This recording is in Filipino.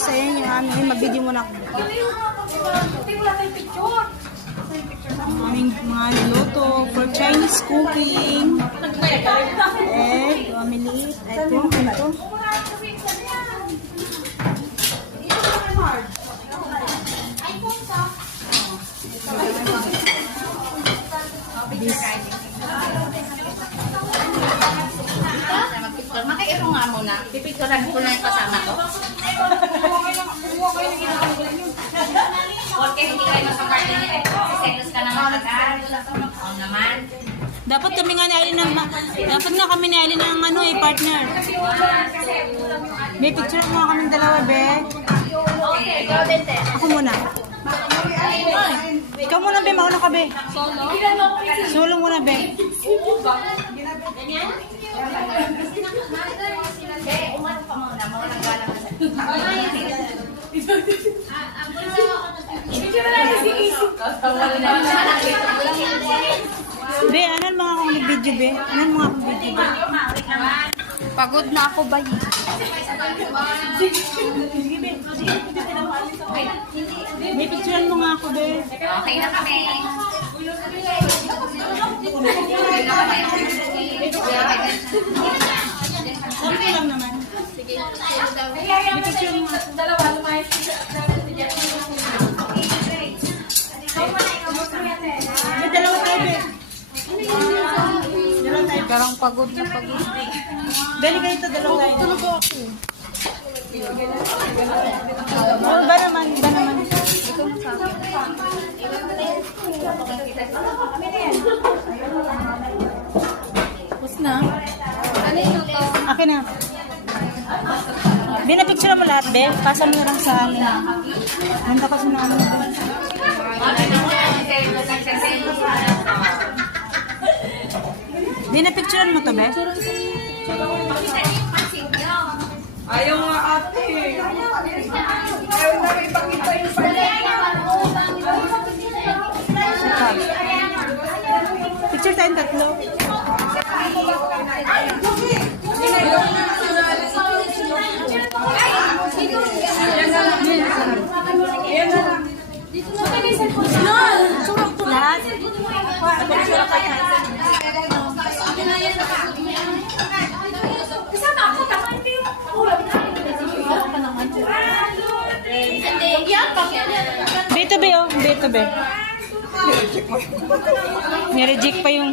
guys, ayan yung aming, mag-video muna ako. Aming mga niluto for Chinese cooking. Egg, maliit. Ito. Makiiro nga muna. Pipicturan ko na yung kasama ko. Porque hindi kayo makaparty niya. Selos ka naman agad. Oo naman. Dapat kami nga ni Alin ng ano partner. May picture mo kaming dalawa, be. Ako muna. Ikaw muna, be. Mauna ka, be. Solo muna, be. Umano pa muna. Mawalang galang ka sa Be, anan mga akong nag-video, be? Anan mga akong video, be? Pagod na ako ba yun? May picturean mo nga ako, be. Okay na kami. Sabi lang naman. Sige. May picture mo nga. Dalawa, lumayas. May dalawa tayo, be. Dalawa tayo. Parang pagod na pagod. Dali kayo ito, dalawa tayo. Tulog ako. Oh, ba naman. Tapos na. Ano yun to? Akin na. Be, na-picture mo lahat, be. Pasa mo na lang sa amin. Handa kasi na ano. Be, na-picturean mo to, be? Ayaw nga ate. Ayaw na ipakita yung Picture tayong tatlo. Surang to lahat. Beto be, oh. Beto be. Nireject pa yung...